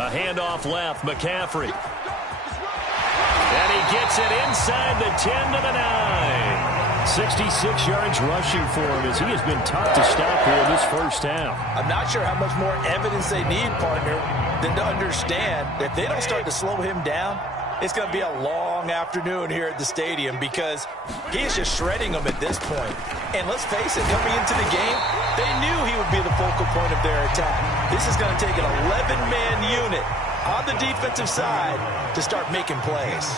A handoff left, McCaffrey. And he gets it inside the 10 to the 9. 66 yards rushing for him as he has been tough to stop here this first half. I'm not sure how much more evidence they need, partner, than to understand that if they don't start to slow him down, it's going to be a long afternoon here at the stadium because he is just shredding them at this point. And let's face it, coming into the game, they knew he would be the focal point of their attack. This is going to take an 11-man unit on the defensive side to start making plays.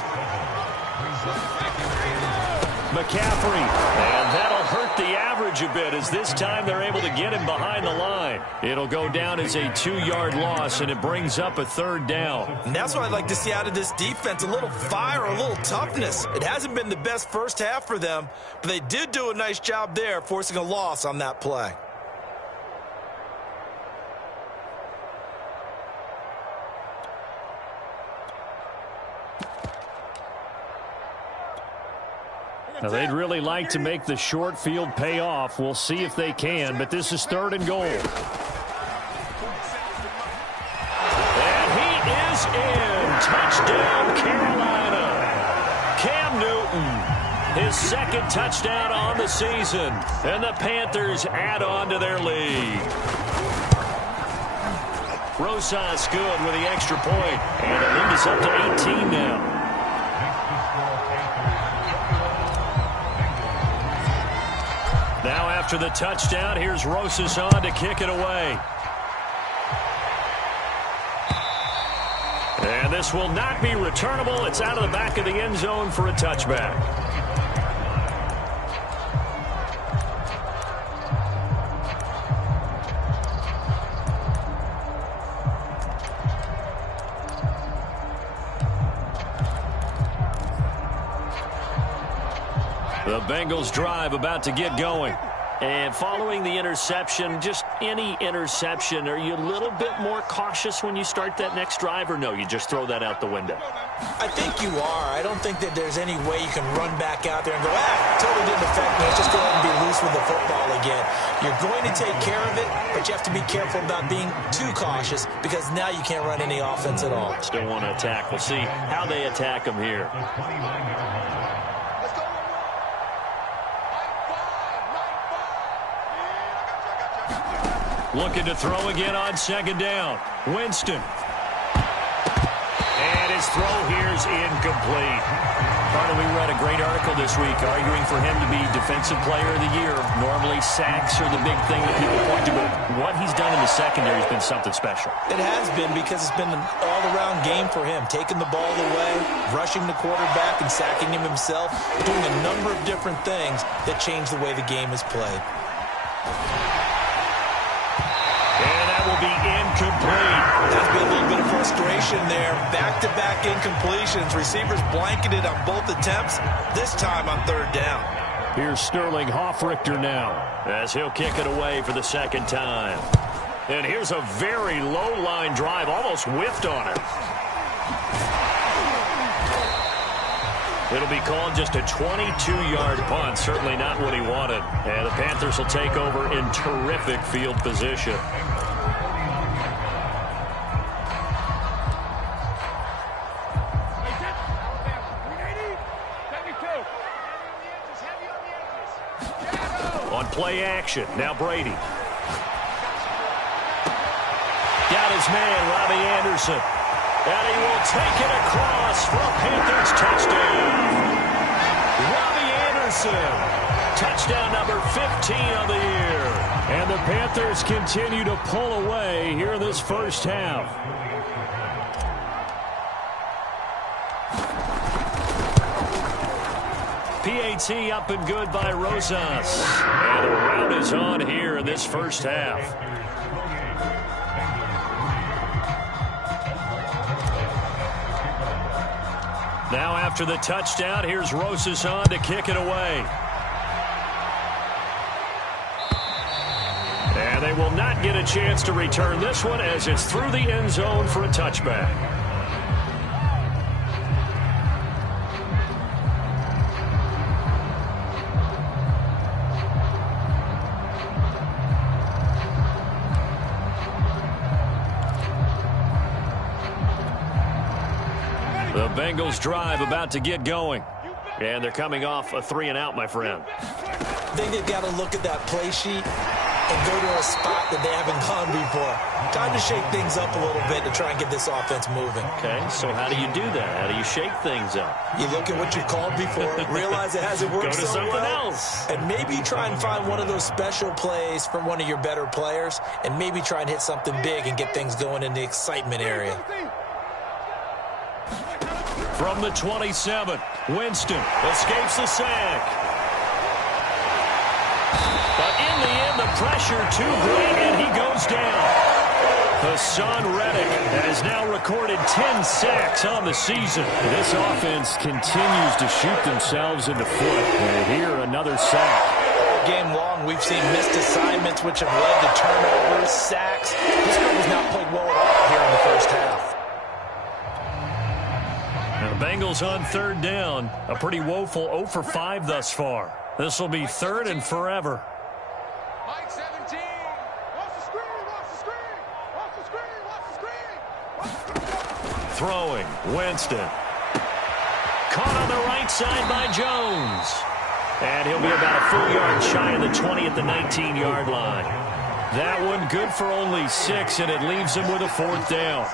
McCaffrey, and that'll hurt the average a bit as this time they're able to get him behind the line. It'll go down as a 2-yard loss, and it brings up a 3rd down. And that's what I'd like to see out of this defense, a little fire, a little toughness. It hasn't been the best first half for them, but they did do a nice job there forcing a loss on that play. Now, they'd really like to make the short field pay off. We'll see if they can, but this is 3rd and goal. And he is in. Touchdown, Carolina. Cam Newton, his 2nd touchdown on the season. And the Panthers add on to their lead. Rosas good with the extra point. And the lead is up to 18 now. Now after the touchdown, here's Rosas on to kick it away. And this will not be returnable. It's out of the back of the end zone for a touchback. The Bengals drive about to get going. And following the interception, just any interception, are you a little bit more cautious when you start that next drive, or no, you just throw that out the window? I think you are. I don't think that there's any way you can run back out there and go, totally didn't affect me. Let's just go ahead and be loose with the football again. You're going to take care of it, but you have to be careful about being too cautious because now you can't run any offense at all. Still want to attack. We'll see how they attack them here. Looking to throw again on 2nd down. Winston. And his throw here is incomplete. Carter, we read a great article this week arguing for him to be Defensive Player of the Year. Normally sacks are the big thing that people point to, but what he's done in the secondary has been something special. It has been because it's been an all-around game for him. Taking the ball away, rushing the quarterback, and sacking him himself. Doing a number of different things that change the way the game is played. Will be incomplete. That's been a little bit of frustration there. Back-to-back incompletions. Receivers blanketed on both attempts, this time on 3rd down. Here's Sterling Hoffrichter now as he'll kick it away for the 2nd time. And here's a very low-line drive, almost whiffed on it. It'll be called just a 22-yard punt, certainly not what he wanted. And the Panthers will take over in terrific field position. On play action, now Brady. Got his man, Robbie Anderson. And he will take it across for a Panthers touchdown. Robbie Anderson, touchdown number 15 of the year. And the Panthers continue to pull away here in this first half. PAT up and good by Rosas. And the rout is on here in this first half. Now after the touchdown, here's Rosas on to kick it away. And they will not get a chance to return this one as it's through the end zone for a touchback. Bengals drive about to get going. And they're coming off a 3-and-out, my friend. I think they've got to look at that play sheet and go to a spot that they haven't gone before. Time to shake things up a little bit to try and get this offense moving. Okay, so how do you do that? How do you shake things up? You look at what you've called before, realize it hasn't worked Go to so something well, else. and maybe try and find one of those special plays from one of your better players, and maybe try and hit something big and get things going in the excitement area. From the 27, Winston escapes the sack. But in the end, the pressure too great, and he goes down. Hassan Reddick has now recorded 10 sacks on the season. This offense continues to shoot themselves in the foot. And here, another sack. All game long, we've seen missed assignments, which have led to turnovers, sacks. This group has not played well at all here in the first half. Now, the Bengals on third down. A pretty woeful 0 for 5 thus far. This will be third and forever. Mike 17. Watch the screen. Watch the screen. Watch the screen. Watch the screen. Watch the screen. Throwing, Winston. Caught on the right side by Jones. And he'll be about a full yard shy of the 20 at the 19-yard line. That one good for only 6, and it leaves him with a 4th down.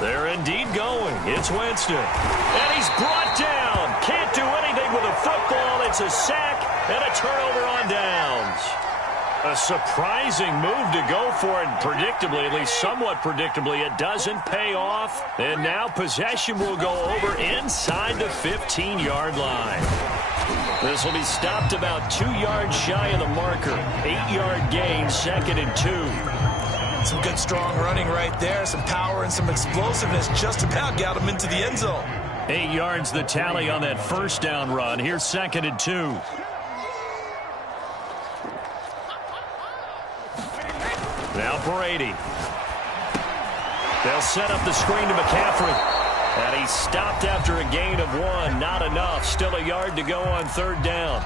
They're indeed going. It's Winston. And he's brought down. Can't do anything with a football. It's a sack and a turnover on downs. A surprising move to go for it. Predictably, at least somewhat predictably, it doesn't pay off. And now possession will go over inside the 15-yard line. This will be stopped about 2 yards shy of the marker. 8-yard gain, 2nd and 2. Some good, strong running right there. Some power and some explosiveness just about got him into the end zone. 8 yards the tally on that first down run. Here's 2nd and 2. Now Brady. They'll set up the screen to McCaffrey. And he's stopped after a gain of 1. Not enough. Still a yard to go on third down.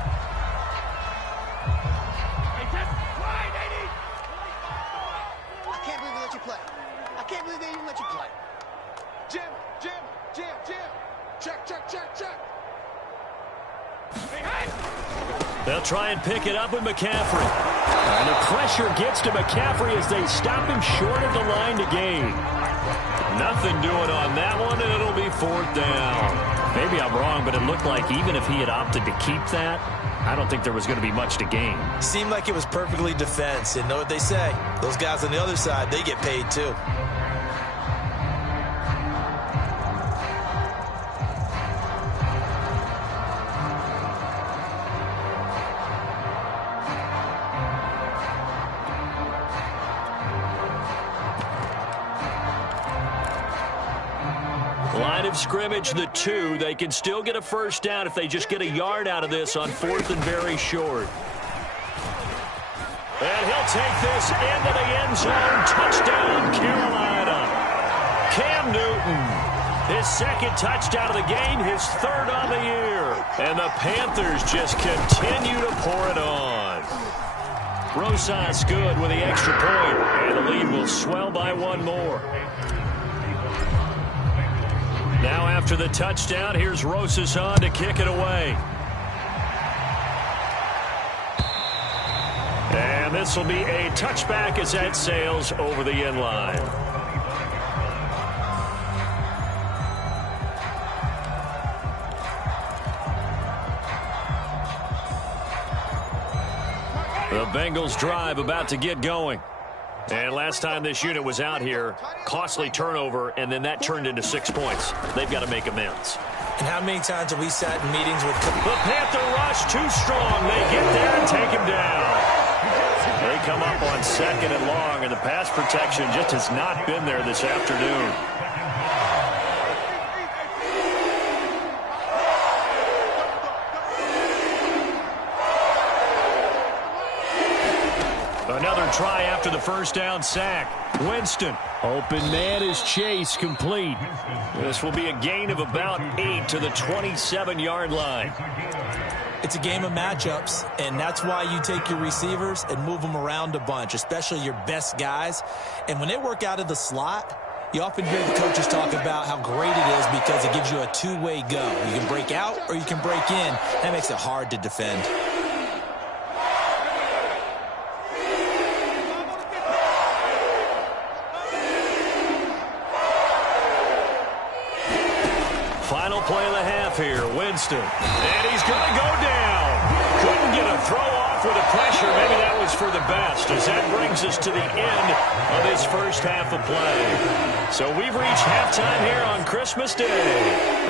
They'll try and pick it up with McCaffrey. And the pressure gets to McCaffrey as they stop him short of the line to gain. Nothing doing on that one, and it'll be 4th down. Maybe I'm wrong, but it looked like even if he had opted to keep that, I don't think there was going to be much to gain. Seemed like it was perfectly defense. And know what they say? Those guys on the other side, they get paid too. Line of scrimmage, the 2. They can still get a first down if they just get a yard out of this on 4th and very short. And he'll take this into the end zone. Touchdown, Carolina. Cam Newton, his 2nd touchdown of the game, his 3rd on the year. And the Panthers just continue to pour it on. Rosas good with the extra point, and the lead will swell by 1 more. Now after the touchdown, here's Rosas on to kick it away. And this will be a touchback as that sails over the end line. The Bengals drive about to get going. And last time this unit was out here, costly turnover, and then that turned into 6 points. They've got to make amends. And how many times have we sat in meetings with... The Panther rush too strong. They get there and take him down. They come up on 2nd and long, and the pass protection just has not been there this afternoon. Another try after the first down sack. Winston, open man is Chase, complete. This will be a gain of about 8 to the 27-yard line. It's a game of matchups, and that's why you take your receivers and move them around a bunch, especially your best guys. And when they work out of the slot, You often hear the coaches talk about how great it is because it gives you a two-way go. You can break out or you can break in. That makes it hard to defend. Final play of the half here, Winston. And he's going to go down. Couldn't get a throw off with the pressure. Maybe that was for the best, as that brings us to the end of this first half of play. So we've reached halftime here on Christmas Day.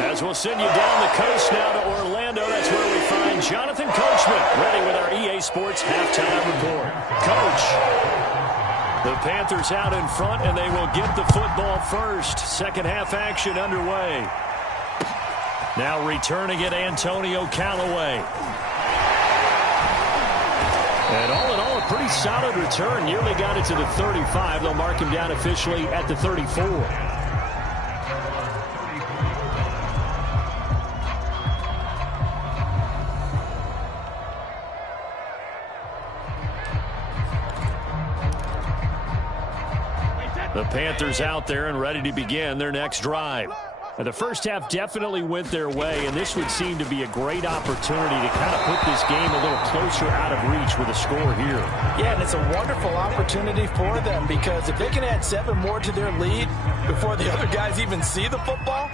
As we'll send you down the coast now to Orlando, that's where we find Jonathan Coachman, ready with our EA Sports halftime report. Coach. The Panthers out in front, and they will get the football first. Second half action underway. Now returning it, Antonio Callaway. And all in all, a pretty solid return. Nearly got it to the 35. They'll mark him down officially at the 34. The Panthers out there and ready to begin their next drive. The first half definitely went their way, and this would seem to be a great opportunity to kind of put this game a little closer out of reach with a score here. Yeah, and it's a wonderful opportunity for them because if they can add 7 more to their lead before the other guys even see the football,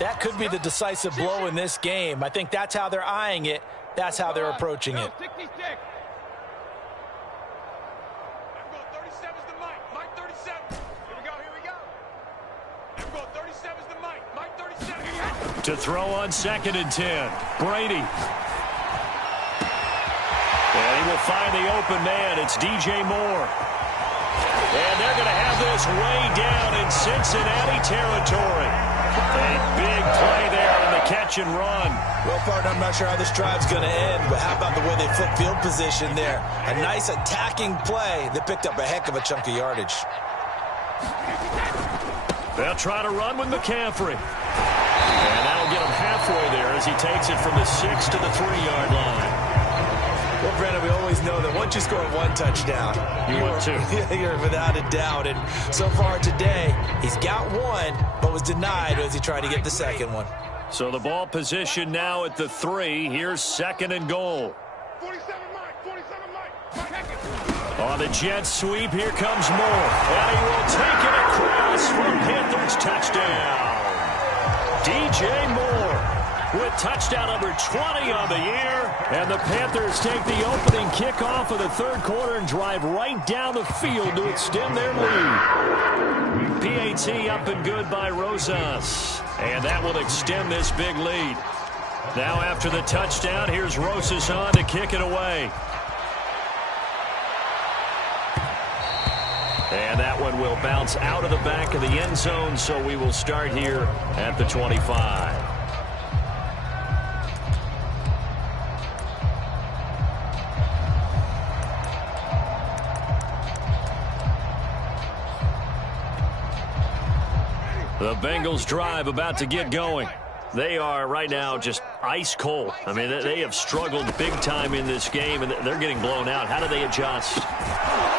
that could be the decisive blow in this game. I think that's how they're eyeing it. That's how they're approaching it. To throw on 2nd and 10. Brady. And he will find the open man. It's DJ Moore. And they're going to have this way down in Cincinnati territory. A big play there on the catch and run. Well, partner, I'm not sure how this drive's going to end, but how about the way they flip field position there? A nice attacking play that picked up a heck of a chunk of yardage. They'll try to run with McCaffrey. And that'll get him halfway there as he takes it from the 6 to the 3-yard line. Well, Brandon, we always know that once you score 1 touchdown, you're without a doubt. And so far today, he's got 1, but was denied as he tried to get the second one. So the ball position now at the 3. Here's 2nd and goal. 47 Mike. On the jet sweep, here comes Moore. And he will take it across for a Panthers touchdown. DJ Moore with touchdown number 20 on the year. And the Panthers take the opening kickoff of the third quarter and drive right down the field to extend their lead. PAT up and good by Rosas. And that will extend this big lead. Now after the touchdown, here's Rosas on to kick it away. And that one will bounce out of the back of the end zone, so we will start here at the 25. The Bengals drive about to get going. They are right now just ice cold. I mean, they have struggled big time in this game, and they're getting blown out. How do they adjust?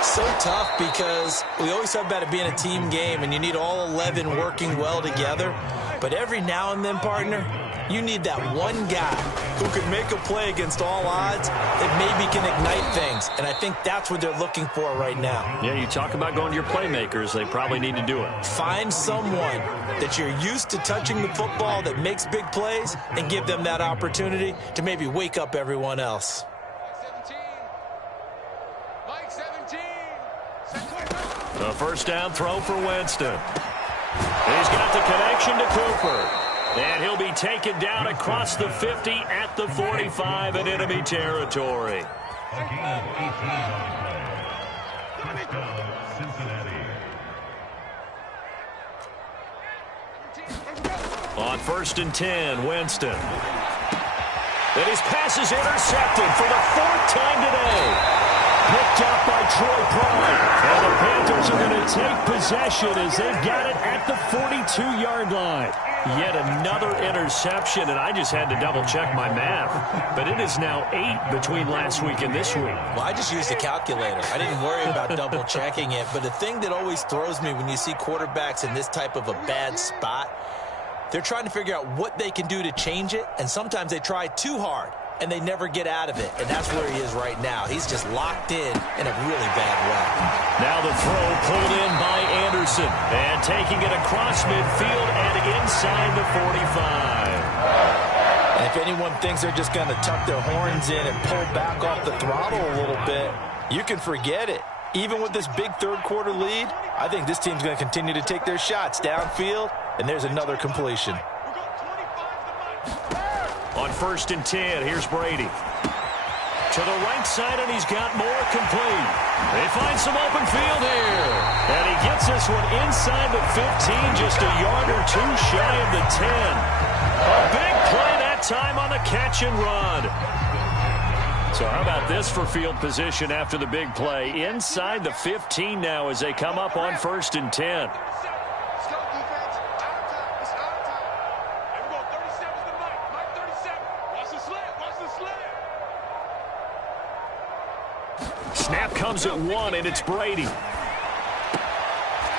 So tough because we always talk about it being a team game, and you need all 11 working well together. But every now and then, partner, you need that one guy who can make a play against all odds that maybe can ignite things. And I think that's what they're looking for right now. Yeah, you talk about going to your playmakers. They probably need to do it. Find someone that you're used to touching the football that makes big plays and give them that opportunity to maybe wake up everyone else. Mike 17. The first down throw for Winston. He's got the connection to Cooper. And he'll be taken down across the 50 at the 45 in enemy territory. On 1st and 10, Winston. And his pass is intercepted for the 4th time today. Picked up by Troy Prime. And the Panthers are going to take possession as they've got it at the 42-yard line. Yet another interception, and I just had to double-check my math. But it is now 8 between last week and this week. Well, I just used a calculator. I didn't worry about double-checking it. But the thing that always throws me when you see quarterbacks in this type of a bad spot, they're trying to figure out what they can do to change it, and sometimes they try too hard, and they never get out of it. And that's where he is right now. He's just locked in a really bad way. Now the throw pulled in by Anderson, and taking it across midfield and inside the 45. And if anyone thinks they're just going to tuck their horns in and pull back off the throttle a little bit, you can forget it. Even with this big third-quarter lead, I think this team's going to continue to take their shots downfield, and there's another completion. On 1st and 10, here's Brady. To the right side, and he's got more complete. They find some open field here. And he gets this one inside the 15, just a yard or two shy of the 10. A big play that time on the catch and run. So how about this for field position after the big play? Inside the 15 now as they come up on 1st and 10. Snap comes at 1, and it's Brady.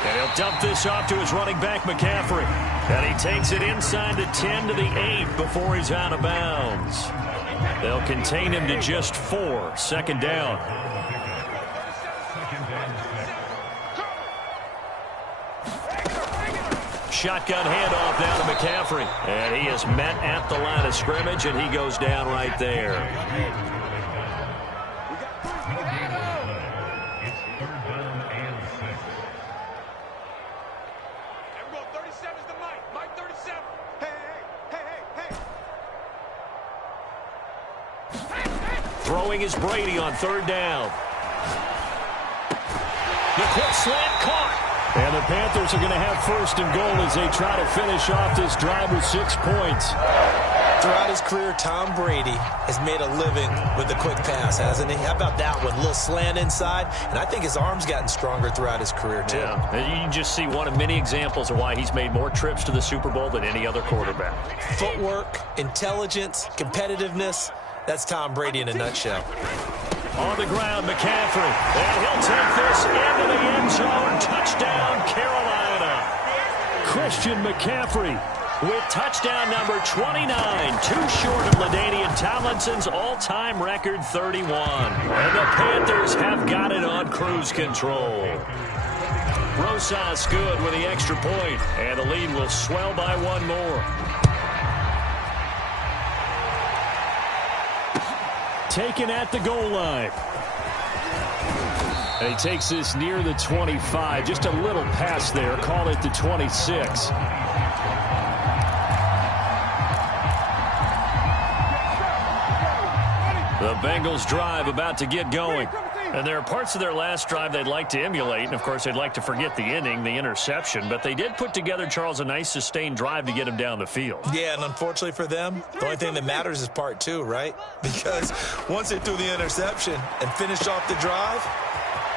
And he'll dump this off to his running back, McCaffrey. And he takes it inside the 10 to the 8 before he's out of bounds. They'll contain him to just 4. 2nd down. Shotgun handoff down to McCaffrey. And he is met at the line of scrimmage, and he goes down right there. Throwing is Brady on 3rd down. The quick slant caught. And the Panthers are going to have 1st and goal as they try to finish off this drive with 6 points. Throughout his career, Tom Brady has made a living with the quick pass, hasn't he? How about that one? A little slant inside, and I think his arm's gotten stronger throughout his career, too. Yeah, and you can just see one of many examples of why he's made more trips to the Super Bowl than any other quarterback. Footwork, intelligence, competitiveness. That's Tom Brady in a nutshell. On the ground, McCaffrey. And he'll take this into the end zone. Touchdown, Carolina. Christian McCaffrey with touchdown number 29. Too short of LaDainian Tomlinson's all-time record 31. And the Panthers have got it on cruise control. Rosas good with the extra point. And the lead will swell by 1 more. Taken at the goal line. And he takes this near the 25. Just a little pass there. Call it the 26. The Bengals drive about to get going. And there are parts of their last drive they'd like to emulate. And, of course, they'd like to forget the inning, the interception. But they did put together, Charles, a nice sustained drive to get him down the field. Yeah, and unfortunately for them, the only thing that matters is part 2, right? Because once they threw the interception and finished off the drive,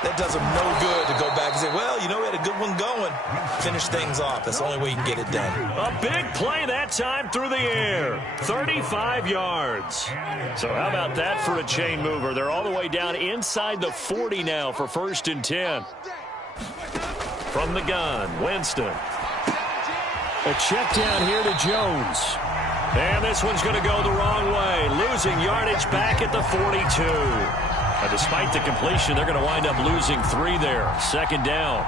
that does them no good to go back and say, well, you know, we had a good one going. Finish things off. That's the only way you can get it done. A big play that time through the air. 35 yards. So how about that for a chain mover? They're all the way down inside the 40 now for 1st and 10. From the gun, Winston. A check down here to Jones. And this one's going to go the wrong way. Losing yardage back at the 42. Despite the completion, they're going to wind up losing 3 there. 2nd down.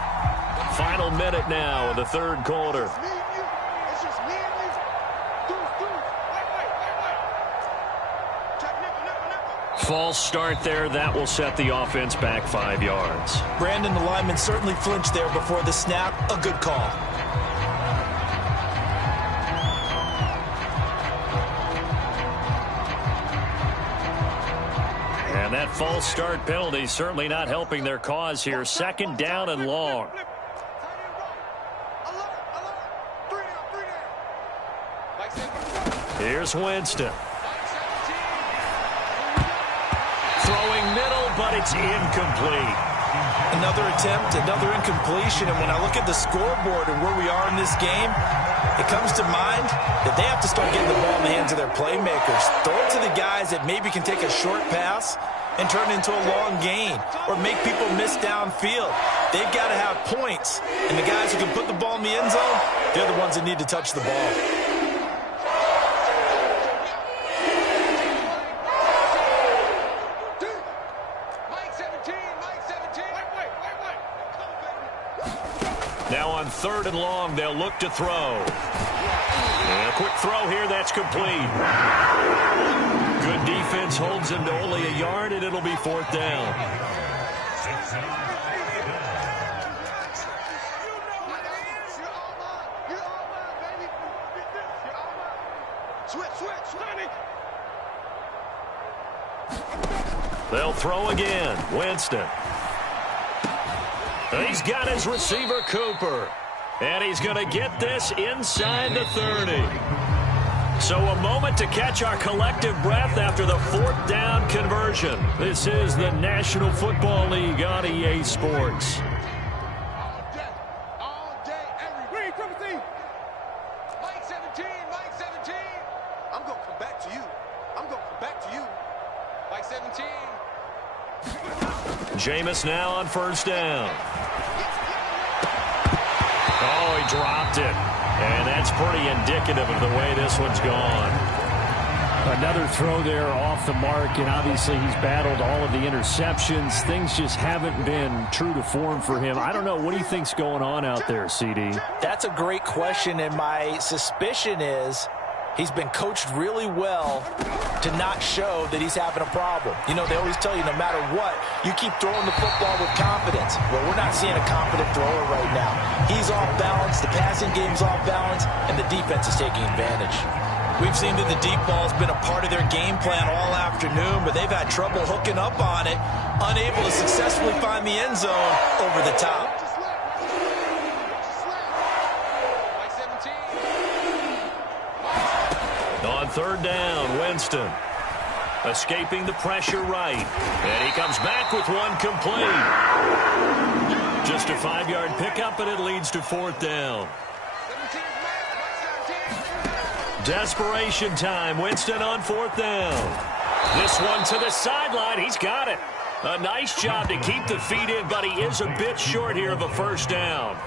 Final minute now of the 3rd quarter. False start there. That will set the offense back 5 yards. Brandon, the lineman certainly flinched there before the snap. A good call. And that false start penalty certainly not helping their cause here. 2nd down and long. Here's Winston. Throwing middle, but it's incomplete. Another attempt, another incompletion, and when I look at the scoreboard and where we are in this game, it comes to mind that they have to start getting the ball in the hands of their playmakers. Throw it to the guys that maybe can take a short pass and turn it into a long gain or make people miss downfield. They've got to have points, and the guys who can put the ball in the end zone, they're the ones that need to touch the ball. Now on 3rd and long, they'll look to throw. And a quick throw here, that's complete. Good defense holds him to only a yard, and it'll be 4th down. They'll throw again. Winston. He's got his receiver, Cooper. And he's going to get this inside the 30. So a moment to catch our collective breath after the 4th down conversion. This is the National Football League on EA Sports. All day, every week. Mike 17, Mike 17. I'm going to come back to you. I'm going to come back to you. Mike 17. Jameis now on 1st down. Oh, he dropped it. And that's pretty indicative of the way this one's gone. Another throw there off the mark, and obviously he's battled all of the interceptions. Things just haven't been true to form for him. I don't know. What do you think's going on out there, CD? That's a great question, and my suspicion is he's been coached really well to not show that he's having a problem. You know, they always tell you no matter what, you keep throwing the football with confidence. Well, we're not seeing a confident thrower right now. He's off balance, the passing game's off balance, and the defense is taking advantage. We've seen that the deep ball's been a part of their game plan all afternoon, but they've had trouble hooking up on it, unable to successfully find the end zone over the top. On 3rd down, Winston. Escaping the pressure right. And he comes back with one complete. Just a 5-yard pickup, and it leads to 4th down. Desperation time. Winston on 4th down. This one to the sideline. He's got it. A nice job to keep the feet in, but he is a bit short here of a 1st down.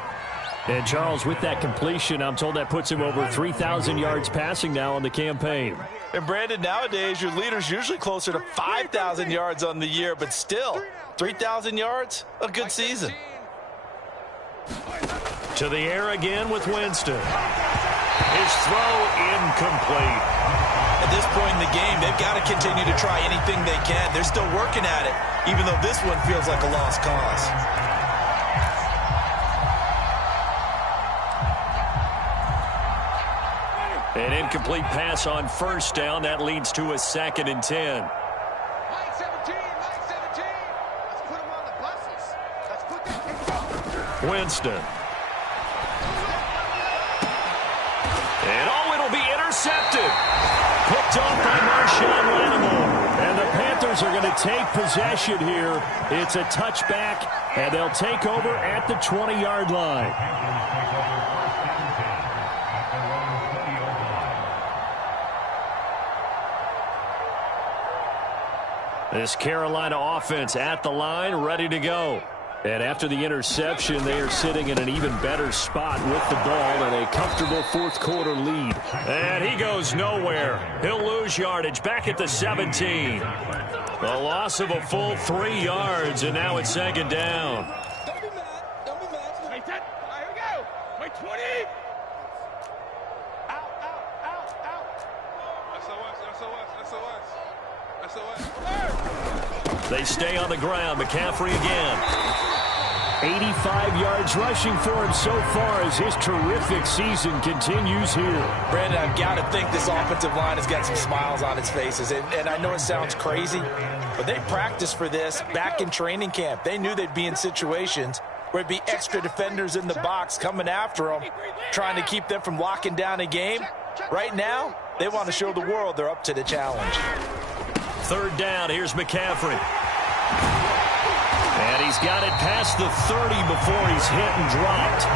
And, Charles, with that completion, I'm told that puts him over 3,000 yards passing now on the campaign. And, Brandon, nowadays your leader's usually closer to 5,000 yards on the year, but still, 3,000 yards, a good season. To the air again with Winston. His throw incomplete. At this point in the game, they've got to continue to try anything they can. They're still working at it, even though this one feels like a lost cause. An incomplete pass on 1st down. That leads to a 2nd and 10. Mike 17, Mike 17. Let's put him on the buses. Let's put that Winston. And it'll be intercepted. Picked off by Marshawn Lattimore. And the Panthers are going to take possession here. It's a touchback, and they'll take over at the 20-yard line. This Carolina offense at the line, ready to go. And after the interception, they are sitting in an even better spot with the ball and a comfortable 4th quarter lead. And he goes nowhere. He'll lose yardage back at the 17. The loss of a full 3 yards, and now it's 2nd down. Don't be mad. Don't be mad. Wait, here we go. Wait, 20. They stay on the ground. McCaffrey again. 85 yards rushing for him so far as his terrific season continues here. Brandon, I've got to think this offensive line has got some smiles on its faces. And I know it sounds crazy, but they practiced for this back in training camp. They knew they'd be in situations where it'd be extra defenders in the box coming after them, trying to keep them from locking down a game. Right now, they want to show the world they're up to the challenge. 3rd down. Here's McCaffrey. And he's He's got it past the 30 before he's hit and dropped.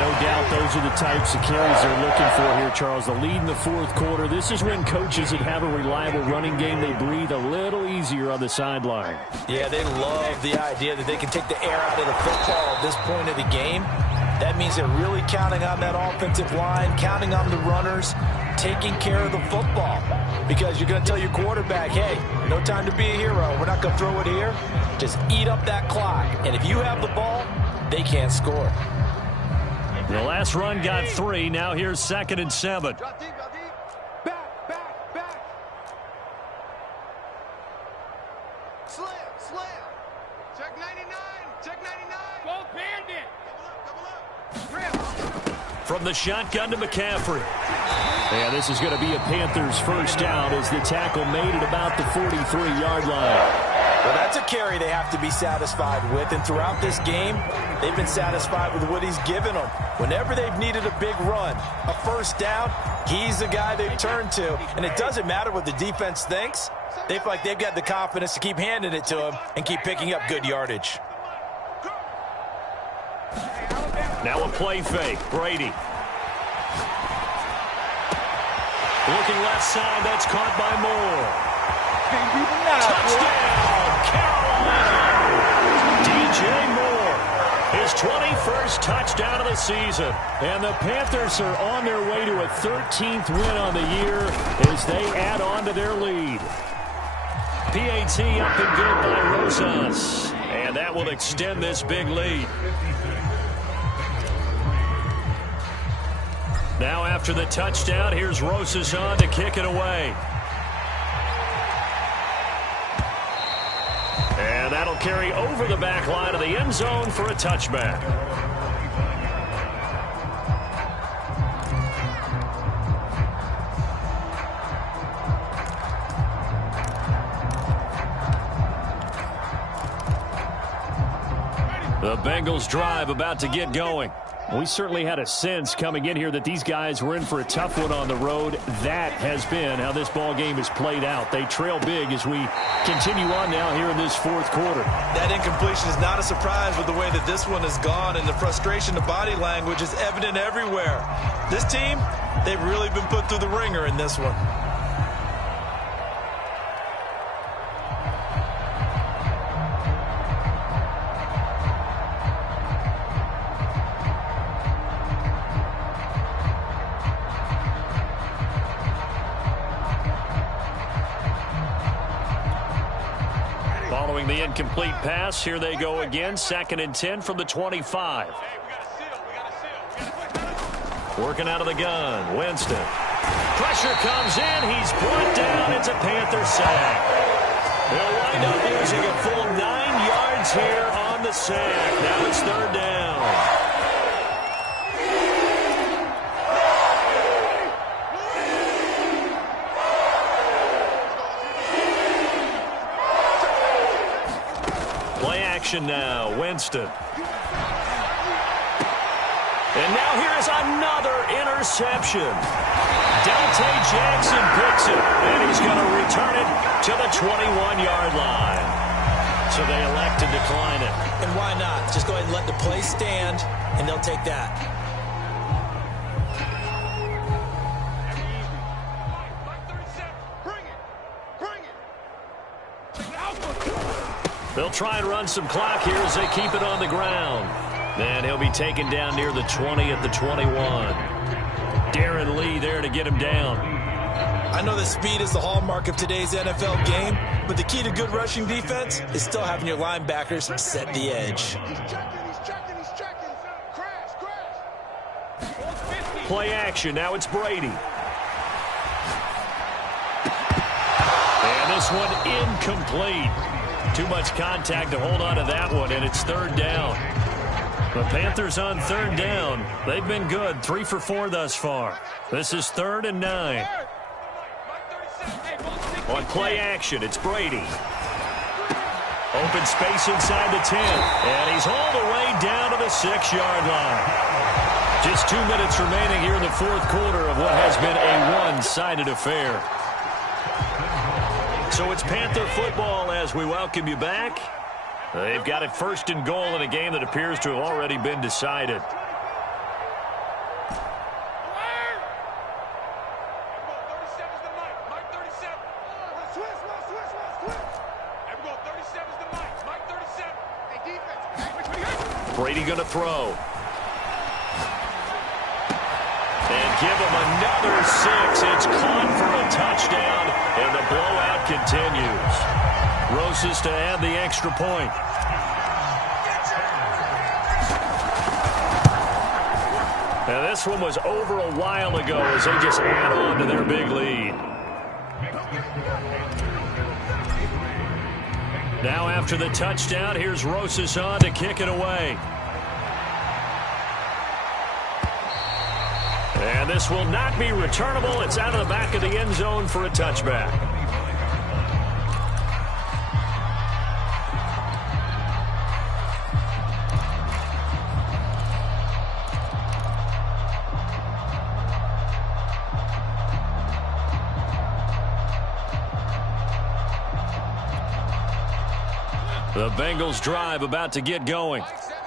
No doubt those are the types of carries they're looking for here, Charles. The lead in the fourth quarter. This is when coaches that have a reliable running game, they breathe a little easier on the sideline. Yeah, they love the idea that they can take the air out of the football at this point of the game. That means they're really counting on that offensive line, counting on the runners, taking care of the football. Because you're going to tell your quarterback, hey, no time to be a hero. We're not going to throw it here. Just eat up that clock. And if you have the ball, they can't score. The last run got 3. Now here's 2nd and 7. Drop deep, drop deep. Back. Slam. Check 99. Go Bandit. Double up. From the shotgun to McCaffrey. Yeah, this is going to be a Panthers first down as the tackle made it about the 43-yard line. Well, that's a carry they have to be satisfied with, and throughout this game, they've been satisfied with what he's given them. Whenever they've needed a big run, a first down, he's the guy they've turned to. And it doesn't matter what the defense thinks. They feel like they've got the confidence to keep handing it to him and keep picking up good yardage. Now a play fake. Brady. Looking left side. That's caught by Moore. Touchdown, Carolina. DJ Moore, his 21st touchdown of the season. And the Panthers are on their way to a 13th win on the year as they add on to their lead. PAT up and good by Rosas. And that will extend this big lead. Now after the touchdown, here's Rosas on to kick it away. And that'll carry over the back line of the end zone for a touchback. The Bengals drive about to get going. We certainly had a sense coming in here that these guys were in for a tough one on the road. That has been how this ball game has played out. They trail big as we continue on now here in this fourth quarter. That incompletion is not a surprise with the way that this one has gone, and the frustration, the body language is evident everywhere. This team, they've really been put through the ringer in this one. The incomplete pass. Here they go again. 2nd and 10 from the 25. Working out of the gun. Winston. Pressure comes in. He's brought down. It's a Panther sack. They'll wind up using a full 9 yards here on the sack. Now it's 3rd down. Now, Winston. And now here's another interception. Dante Jackson picks it, and he's going to return it to the 21-yard line. So they elect to decline it. And why not? Just go ahead and let the play stand, and they'll take that. They'll try and run some clock here as they keep it on the ground. And he'll be taken down near the 20 at the 21. Darren Lee there to get him down. I know that speed is the hallmark of today's NFL game, but the key to good rushing defense is still having your linebackers set the edge. He's checking. Crash. Play action. Now it's Brady. And this one incomplete. Too much contact to hold on to that one, and it's 3rd down. The Panthers on 3rd down. They've been good, 3 for 4 thus far. This is 3rd and 9. On play action, it's Brady. Open space inside the 10, and he's all the way down to the 6-yard line. Just 2 minutes remaining here in the fourth quarter of what has been a one-sided affair. So it's Panther football as we welcome you back. They've got it first and goal in a game that appears to have already been decided. Brady going to throw. And give him another 6. It's caught for a touchdown, and the blowout continues. Roses to add the extra point. Now this one was over a while ago as they just add on to their big lead. Now after the touchdown, here's Roses on to kick it away. And this will not be returnable. It's out of the back of the end zone for a touchback. The Bengals drive about to get going.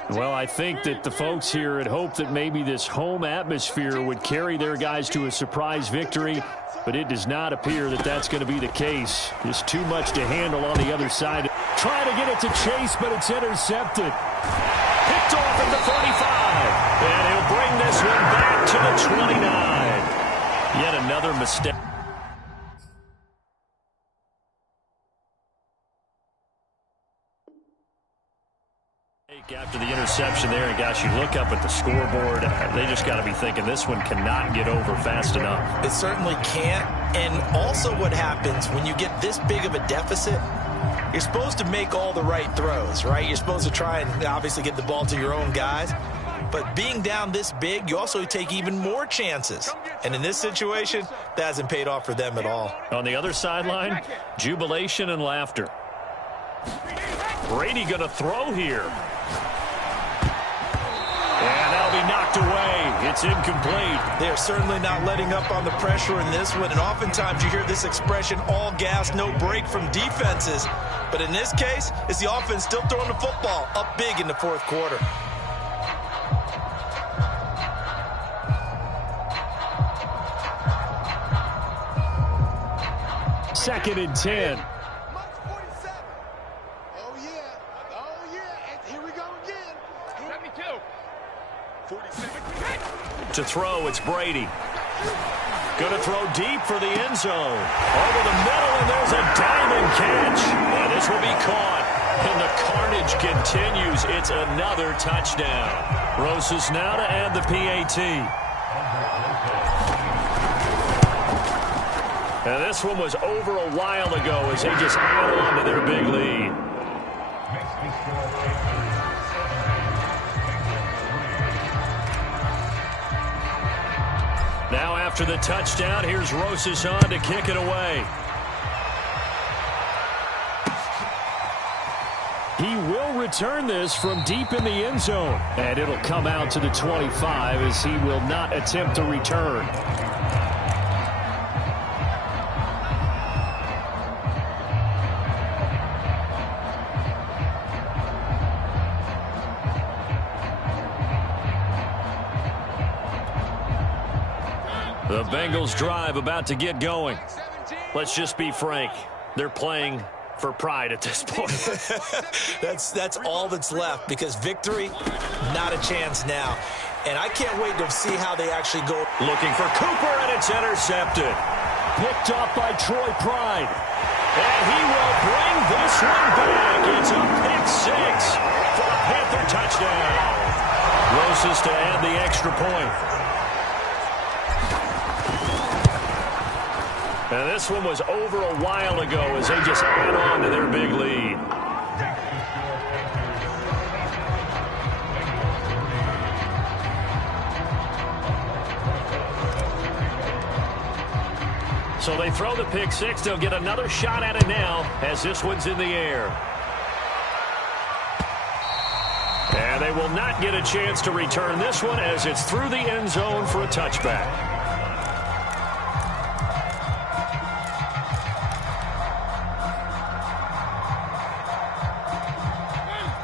Well, I think that the folks here had hoped that maybe this home atmosphere would carry their guys to a surprise victory, but it does not appear that that's going to be the case. Just too much to handle on the other side. Trying to get it to Chase, but it's intercepted. Picked off at the 45, and he'll bring this one back to the 29. Yet another mistake. After the interception there, and gosh, you look up at the scoreboard, they just got to be thinking this one cannot get over fast enough. It certainly can't. And also what happens when you get this big of a deficit, you're supposed to make all the right throws, right? You're supposed to try and obviously get the ball to your own guys. But being down this big, you also take even more chances. And in this situation, that hasn't paid off for them at all. On the other sideline, jubilation and laughter. Brady going to throw here. And that'll be knocked away. It's incomplete. They're certainly not letting up on the pressure in this one. And oftentimes you hear this expression, all gas, no break from defenses. But in this case, it's the offense still throwing the football up big in the fourth quarter. Second and 10. To throw, it's Brady. Going to throw deep for the end zone. Over the middle, and there's a diamond catch. And this will be caught. And the carnage continues. It's another touchdown. Roses now to add the PAT. And this one was over a while ago as they just add on to their big lead. Now after the touchdown, here's Roses on to kick it away. He will return this from deep in the end zone. And it'll come out to the 25 as he will not attempt to return. The Bengals drive about to get going. Let's just be frank. They're playing for pride at this point. That's all that's left, because victory, not a chance now. And I can't wait to see how they actually go. Looking for Cooper, and it's intercepted. Picked off by Troy Pride. And he will bring this one back. It's a pick six for a Panther touchdown. Roses to add the extra point. And this one was over a while ago as they just add on to their big lead. So they throw the pick six. They'll get another shot at it now as this one's in the air. And they will not get a chance to return this one as it's through the end zone for a touchback.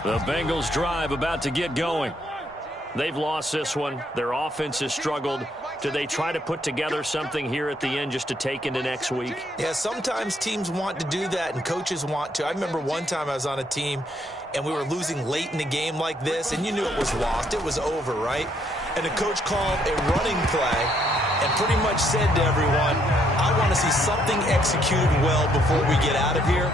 The Bengals drive about to get going. They've lost this one. Their offense has struggled. Do they try to put together something here at the end just to take into next week? Yeah, sometimes teams want to do that and coaches want to. I remember one time I was on a team and we were losing late in the game like this, and you knew it was lost. It was over, right? And the coach called a running play and pretty much said to everyone, I want to see something executed well before we get out of here.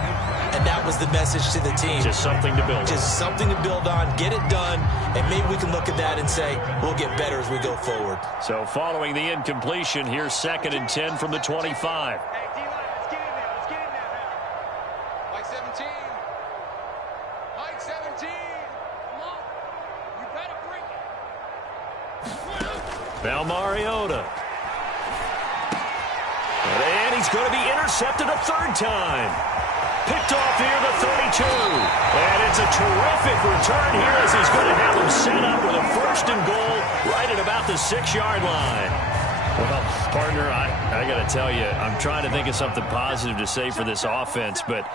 And that was the message to the team. Just something to build on. Just something to build on, get it done, and maybe we can look at that and say, we'll get better as we go forward. So following the incompletion, here's 2nd and 10 from the 25. Hey, D-line, let's get in there. Let's get in there now. Mike 17. Mike 17. Come on. You better bring it. Now Mariota. And he's going to be intercepted a 3rd time. Picked off near the 32. And it's a terrific return here as he's going to have him set up with a 1st and goal right at about the 6-yard line. Well, partner, I got to tell you, I'm trying to think of something positive to say for this offense, but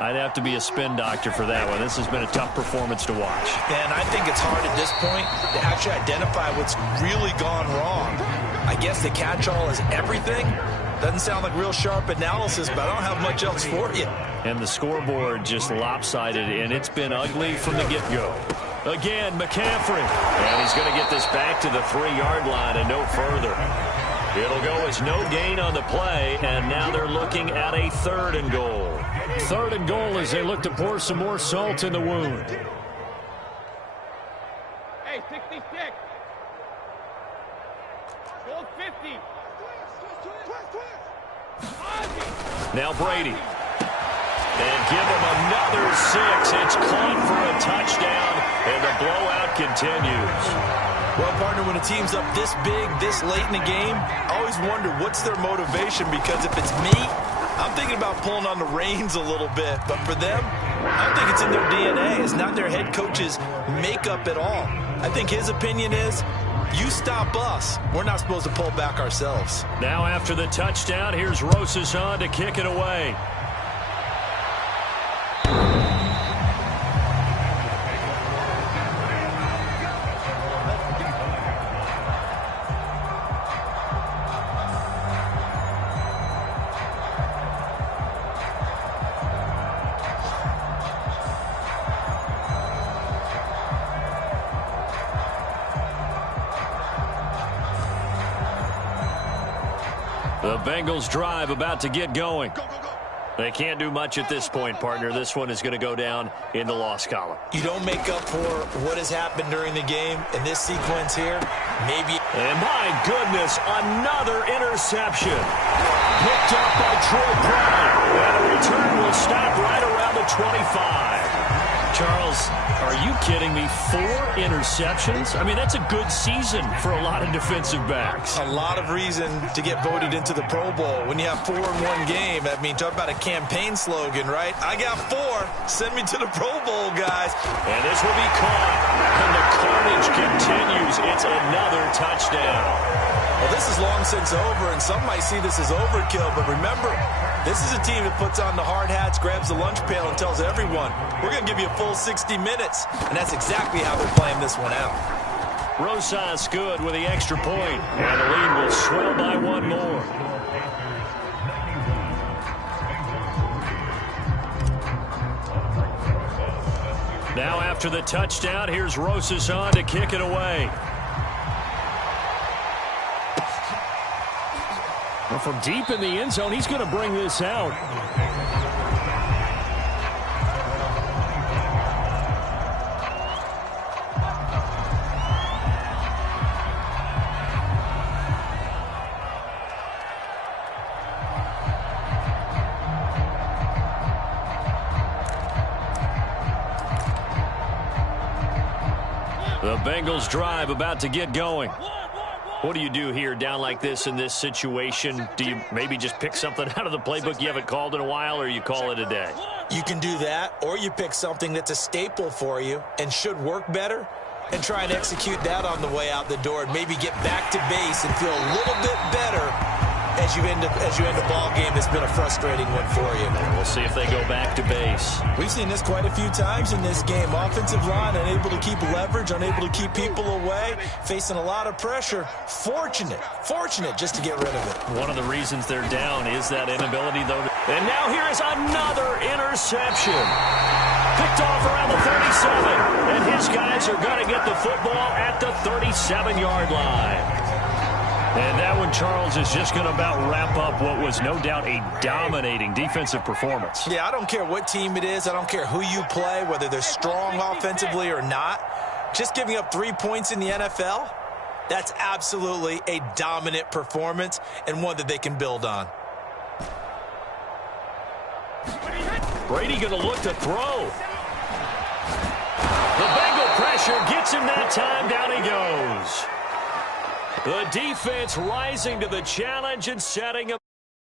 I'd have to be a spin doctor for that one. This has been a tough performance to watch. And I think it's hard at this point to actually identify what's really gone wrong. I guess the catch-all is everything. Doesn't sound like real sharp analysis, but I don't have much else for you. And the scoreboard just lopsided, and it's been ugly from the get-go. Again, McCaffrey. And he's going to get this back to the 3-yard line and no further. It'll go as no gain on the play, and now they're looking at a 3rd and goal. 3rd and goal as they look to pour some more salt in the wound. Hey, 66. Go 50. Now Brady. And give him another 6. It's caught for a touchdown, and the blowout continues. Well, partner, when a team's up this big, this late in the game, I always wonder what's their motivation, because if it's me, I'm thinking about pulling on the reins a little bit. But for them, I don't think it's in their DNA. It's not their head coach's makeup at all. I think his opinion is, you stop us. We're not supposed to pull back ourselves. Now after the touchdown, here's Rosas on to kick it away. The Bengals drive about to get going. They can't do much at this point, partner. This one is going to go down in the loss column. You don't make up for what has happened during the game in this sequence here. Maybe. And my goodness, another interception. Picked up by Troy Brown. And the return will stop right around the 25. Charles, are you kidding me? 4 interceptions? I mean, that's a good season for a lot of defensive backs. A lot of reason to get voted into the Pro Bowl. When you have 4 in one game, I mean, talk about a campaign slogan, right? I got 4. Send me to the Pro Bowl, guys. And this will be caught. And the carnage continues. It's another touchdown. Well, this is long since over, and some might see this as overkill, but remember, this is a team that puts on the hard hats, grabs the lunch pail, and tells everyone, we're going to give you a full 60 minutes, and that's exactly how they're playing this one out. Rosas good with the extra point, and the lead will swell by 1 more. Now after the touchdown, here's Rosas on to kick it away. Well, from deep in the end zone, he's going to bring this out. The Bengals drive about to get going. What do you do here down like this in this situation? Do you maybe just pick something out of the playbook you haven't called in a while, or you call it a day? You can do that, or you pick something that's a staple for you and should work better and try and execute that on the way out the door and maybe get back to base and feel a little bit better as you end a ball game that's been a frustrating one for you. We'll see if they go back to base. We've seen this quite a few times in this game. Offensive line unable to keep leverage, unable to keep people away, facing a lot of pressure. Fortunate just to get rid of it. One of the reasons they're down is that inability, though. And now here is another interception. Picked off around the 37. And his guys are going to get the football at the 37-yard line. And that one, Charles, is just going to about wrap up what was no doubt a dominating defensive performance. Yeah, I don't care what team it is. I don't care who you play, whether they're strong offensively or not. Just giving up 3 points in the NFL, that's absolutely a dominant performance and one that they can build on. Brady going to look to throw. The Bengal pressure gets him that time. Down he goes. The defense rising to the challenge and setting up.